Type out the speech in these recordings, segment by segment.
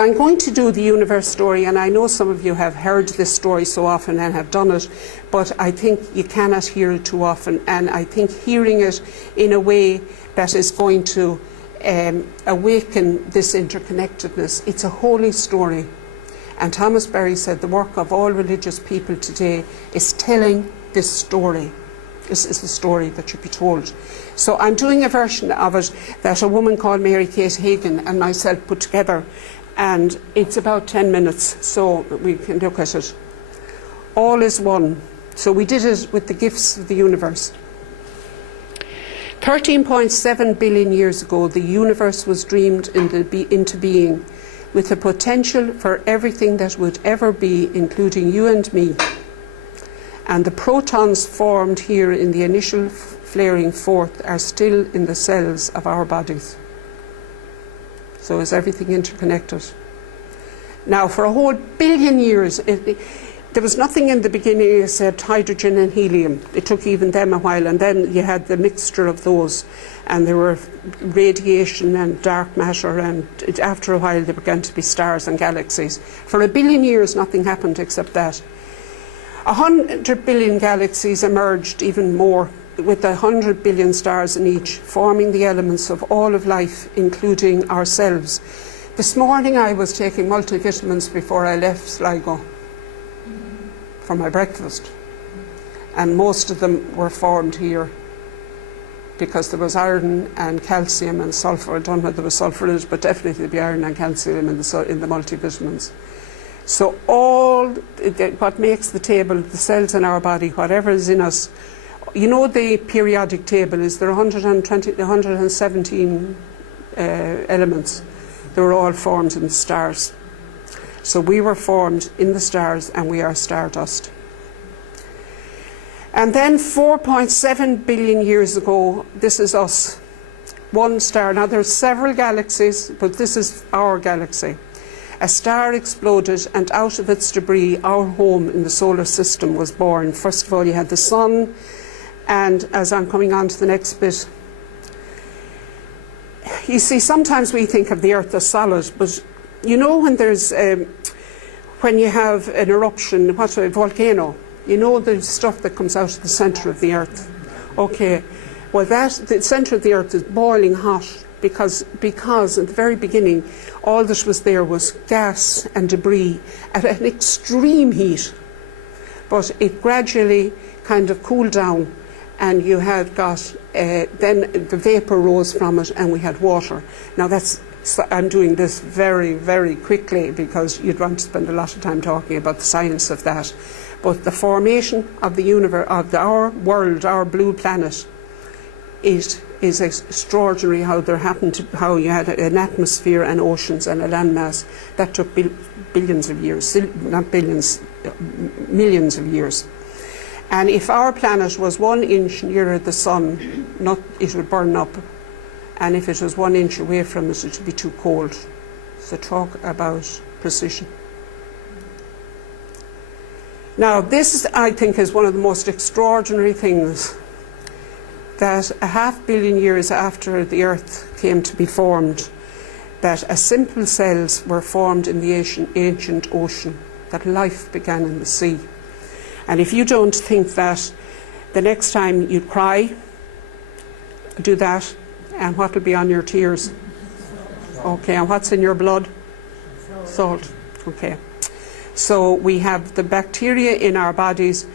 I'm going to do the universe story, and I know some of you have heard this story so often and have done it, but I think you cannot hear it too often, and I think hearing it in a way that is going to awaken this interconnectedness. It's a holy story, and Thomas Berry said the work of all religious people today is telling this story. This is the story that should be told. So I'm doing a version of it that a woman called Mary Kate Hagan and myself put together, and it's about 10 minutes, so we can look at it. All is one. So we did it with the gifts of the universe. 13.7 billion years ago, the universe was dreamed into being, with the potential for everything that would ever be, including you and me. And the protons formed here in the initial flaring forth are still in the cells of our bodies. So is everything interconnected? Now, for a whole billion years, there was nothing in the beginning except hydrogen and helium. It took even them a while, and then you had the mixture of those, and there were radiation and dark matter, and after a while there began to be stars and galaxies. For a billion years, nothing happened except that. 100 billion galaxies emerged, even more, with 100 billion stars in each, forming the elements of all of life, including ourselves. This morning I was taking multivitamins before I left Sligo for my breakfast, and most of them were formed here because there was iron and calcium and sulphur. I don't know whether there was sulphur in it, but definitely there'd be iron and calcium in the multivitamins. So all what makes the table, the cells in our body, whatever is in us, you know, the periodic table, is there 117 elements? They were all formed in the stars. So we were formed in the stars, and we are stardust. And then 4.7 billion years ago, this is us, one star. Now there's several galaxies, but this is our galaxy. A star exploded, and out of its debris, our home in the solar system was born. First of all, you had the sun, and as I'm coming on to the next bit, you see, sometimes we think of the earth as solid, but you know, when there's when you have an eruption, what's a volcano, you know, the stuff that comes out of the centre of the earth. Okay, well, the centre of the earth is boiling hot because at the very beginning, all that was there was gas and debris at an extreme heat, but it gradually kind of cooled down, and you had got then the vapour rose from it, and we had water. Now I'm doing this very, very quickly because you'd want to spend a lot of time talking about the science of that. But the formation of the universe, of our world, our blue planet, is extraordinary. How you had an atmosphere and oceans and a landmass that took billions of years, not billions, millions of years. And if our planet was 1 inch nearer the sun, it would burn up. And if it was 1 inch away from it, it would be too cold. So talk about precision. Now this, I think, is one of the most extraordinary things, that 500 million years after the earth came to be formed, that simple cells were formed in the ancient ocean, that life began in the sea. And if you don't think that, the next time you cry, do that, and what will be on your tears? Okay, and what's in your blood? Salt. Okay. So we have the bacteria in our bodies,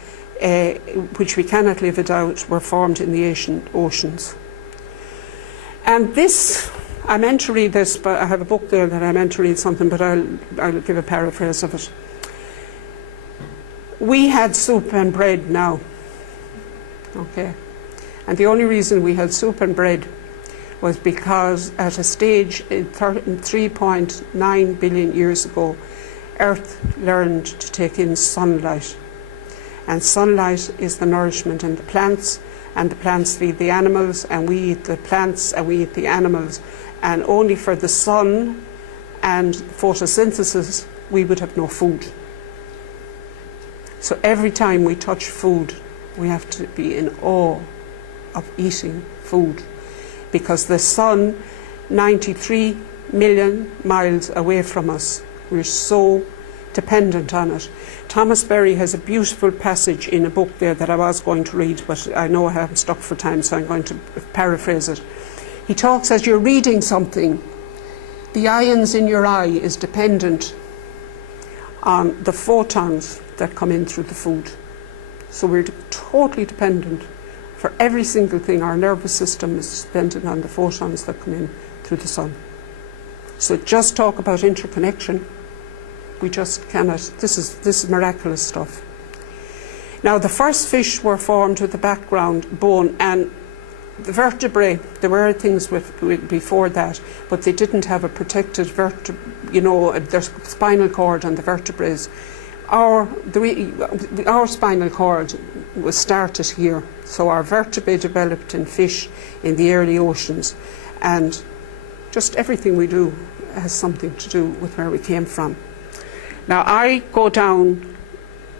which we cannot live without, were formed in the ancient oceans. And this, I meant to read this, but I have a book there that I meant to read something, but I'll give a paraphrase of it. We had soup and bread now. Okay. And the only reason we had soup and bread was because at a stage in 3.9 billion years ago, Earth learned to take in sunlight. And sunlight is the nourishment in the plants, and the plants feed the animals, and we eat the plants and we eat the animals. And only for the sun and photosynthesis, we would have no food. So every time we touch food, we have to be in awe of eating food, because the sun 93 million miles away from us. We're so dependent on it. Thomas Berry has a beautiful passage in a book there that I was going to read, but I know I haven't stuck for time, so I'm going to paraphrase it. He talks, as you're reading something, the ions in your eye is dependent on the photons that come in through the food. So we're totally dependent for every single thing. Our nervous system is dependent on the photons that come in through the sun. So just talk about interconnection. We just cannot. This is miraculous stuff. Now, the first fish were formed with the background bone, and the vertebrae, there were things before that, but they didn't have a protected their spinal cord on the vertebrae. Our spinal cord was started here, so our vertebrae developed in fish in the early oceans, and just everything we do has something to do with where we came from. Now, I walk down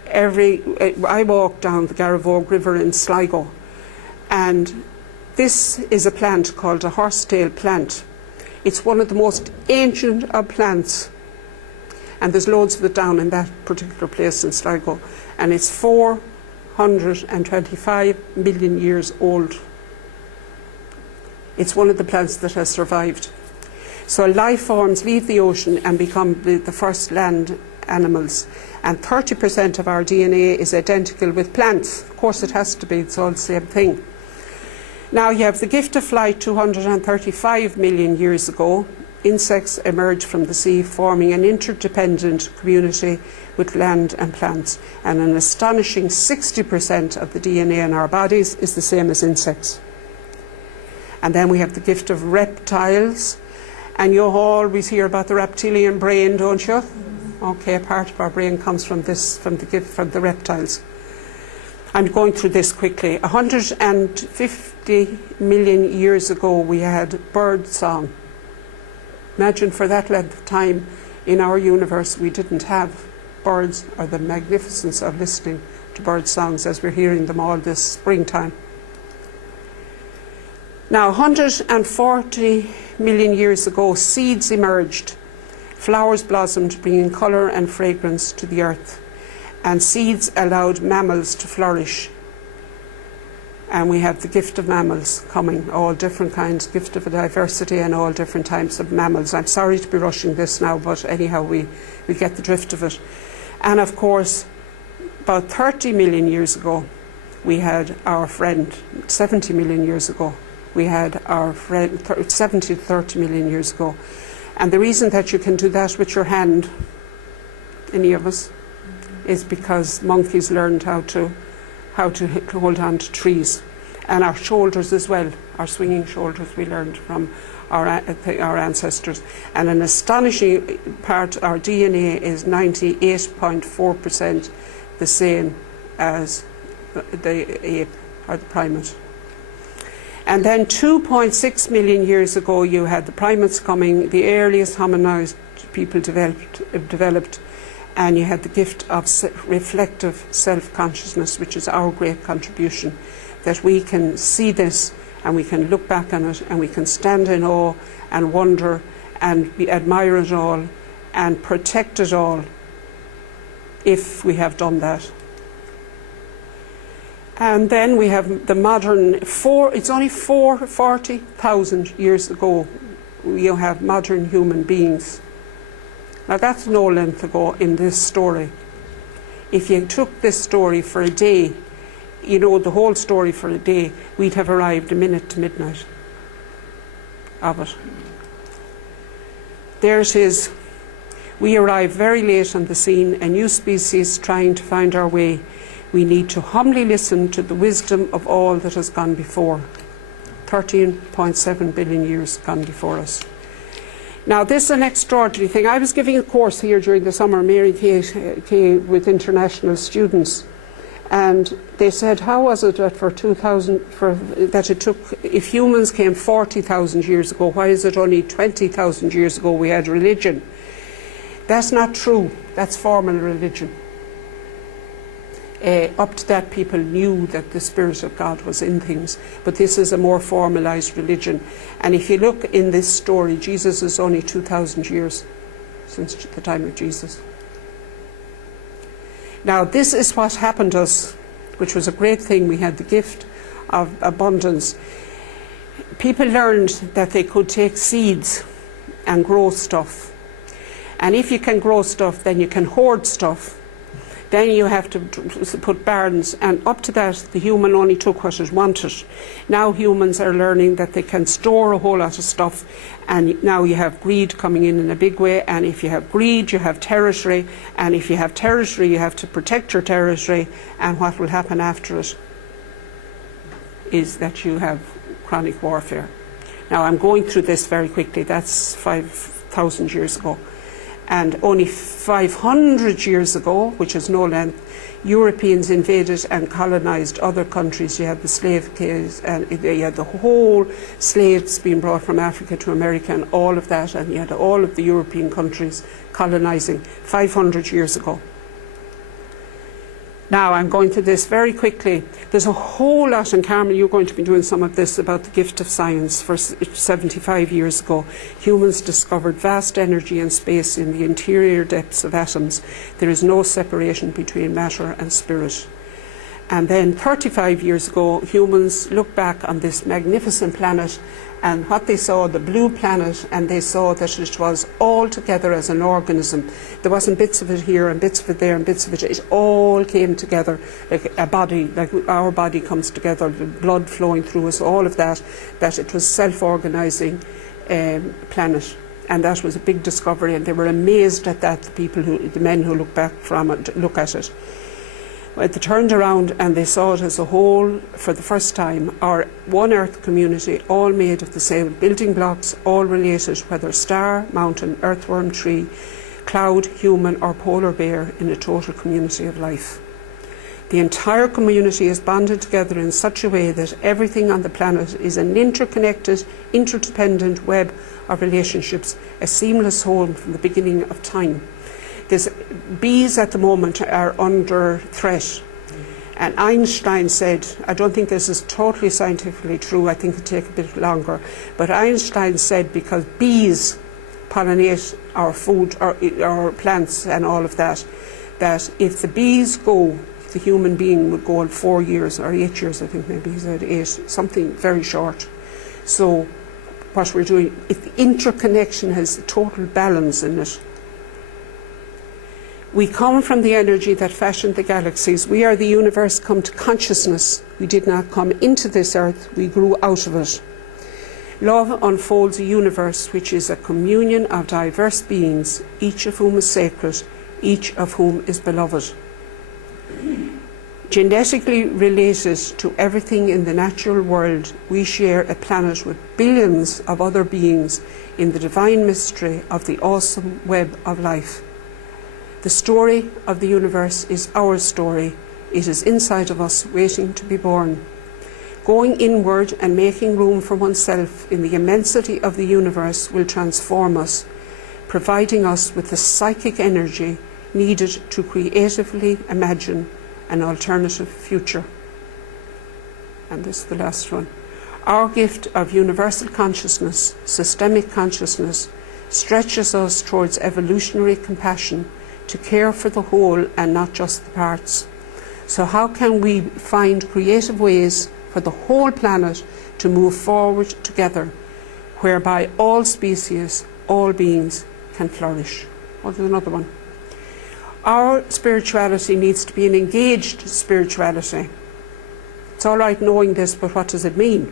the Garavogue River in Sligo, and this is a plant called a horsetail plant. It's one of the most ancient of plants, and there's loads of it down in that particular place in Sligo, and it's 425 million years old. It's one of the plants that has survived. So life forms leave the ocean and become the first land animals, and 30% of our DNA is identical with plants. Of course it has to be, it's all the same thing. Now you have the gift of flight 235 million years ago. Insects emerged from the sea, forming an interdependent community with land and plants, and an astonishing 60% of the DNA in our bodies is the same as insects. And then we have the gift of reptiles, and you always hear about the reptilian brain, don't you? Okay, part of our brain comes from the reptiles. I'm going through this quickly. 150 million years ago we had bird song. Imagine, for that length of time in our universe we didn't have birds, or the magnificence of listening to bird songs as we're hearing them all this springtime. Now, 140 million years ago seeds emerged. Flowers blossomed, bringing colour and fragrance to the earth, and seeds allowed mammals to flourish. And we have the gift of mammals coming, all different kinds, gift of diversity and all different types of mammals. I'm sorry to be rushing this now, but anyhow we get the drift of it. And of course, about 30 million years ago, we had our friend. 70 million years ago, we had our friend. 70 to 30 million years ago. And the reason that you can do that with your hand, any of us, is because monkeys learned how to hold on to trees. And our shoulders as well, our swinging shoulders, we learned from our ancestors. And an astonishing part, our DNA is 98.4% the same as the ape or the primate. And then 2.6 million years ago you had the primates coming, the earliest hominized people developed, and you had the gift of reflective self-consciousness, which is our great contribution, that we can see this and we can look back on it and we can stand in awe and wonder and admire it all and protect it all if we have done that. And then we have the modern, it's only 40,000 years ago you have modern human beings. Now that's no length ago in this story. If you took this story for a day, the whole story for a day, we'd have arrived a minute to midnight of it. There it is. We arrive very late on the scene, a new species trying to find our way. We need to humbly listen to the wisdom of all that has gone before. 13.7 billion years gone before us. Now, this is an extraordinary thing. I was giving a course here during the summer, Mary Kay, with international students, and they said, how was it that that it took, if humans came 40,000 years ago, why is it only 20,000 years ago we had religion? That's not true. That's formal religion. Up to that, people knew that the Spirit of God was in things, but this is a more formalised religion. And if you look in this story, Jesus is only 2,000 years since the time of Jesus. Now, this is what happened to us, which was a great thing. We had the gift of abundance. People learned that they could take seeds and grow stuff. And if you can grow stuff, then you can hoard stuff. Then you have to put barns, and up to that the human only took what it wanted. Now humans are learning that they can store a whole lot of stuff, and now you have greed coming in a big way. And if you have greed, you have territory, and if you have territory, you have to protect your territory. And what will happen after it is that you have chronic warfare. Now I'm going through this very quickly. That's 5,000 years ago. And only 500 years ago, which is no length, Europeans invaded and colonised other countries. You had the slave case, and you had the whole slaves being brought from Africa to America and all of that, and you had all of the European countries colonising 500 years ago. Now, I'm going to this very quickly. There's a whole lot, and Carmel, you're going to be doing some of this, about the gift of science. For 75 years ago, humans discovered vast energy and space in the interior depths of atoms. There is no separation between matter and spirit. And then 35 years ago, humans looked back on this magnificent planet, and what they saw, the blue planet, and they saw that it was all together as an organism. There wasn't bits of it here and bits of it there and bits of it. It all came together like a body, like our body comes together, the blood flowing through us, all of that, that it was self-organising planet. And that was a big discovery, and they were amazed at that, the men who look back from it, look at it. They turned around and they saw it as a whole for the first time, our one earth community, all made of the same building blocks, all related, whether star, mountain, earthworm, tree, cloud, human or polar bear, in a total community of life. The entire community is bonded together in such a way that everything on the planet is an interconnected, interdependent web of relationships, a seamless whole from the beginning of time. Bees at the moment are under threat. And Einstein said, I don't think this is totally scientifically true, I think it'll take a bit longer, but Einstein said because bees pollinate our food, our plants and all of that, that if the bees go, the human being would go in 4 years or 8 years, I think maybe he said 8, something very short. So what we're doing, if the interconnection has total balance in it. We come from the energy that fashioned the galaxies. We are the universe come to consciousness. We did not come into this earth, we grew out of it. Love unfolds a universe which is a communion of diverse beings, each of whom is sacred, each of whom is beloved. Genetically related to everything in the natural world, we share a planet with billions of other beings in the divine mystery of the awesome web of life. The story of the universe is our story. It is inside of us, waiting to be born. Going inward and making room for oneself in the immensity of the universe will transform us, providing us with the psychic energy needed to creatively imagine an alternative future. And this is the last one. Our gift of universal consciousness, systemic consciousness, stretches us towards evolutionary compassion, to care for the whole and not just the parts. So how can we find creative ways for the whole planet to move forward together, whereby all species, all beings can flourish? Oh, there's another one. Our spirituality needs to be an engaged spirituality. It's all right knowing this, but what does it mean?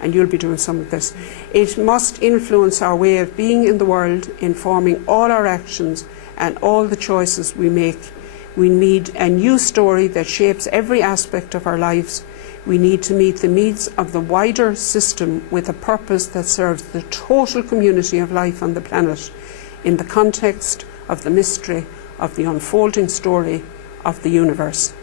And you'll be doing some of this. It must influence our way of being in the world, informing all our actions and all the choices we make. We need a new story that shapes every aspect of our lives. We need to meet the needs of the wider system with a purpose that serves the total community of life on the planet in the context of the mystery of the unfolding story of the universe.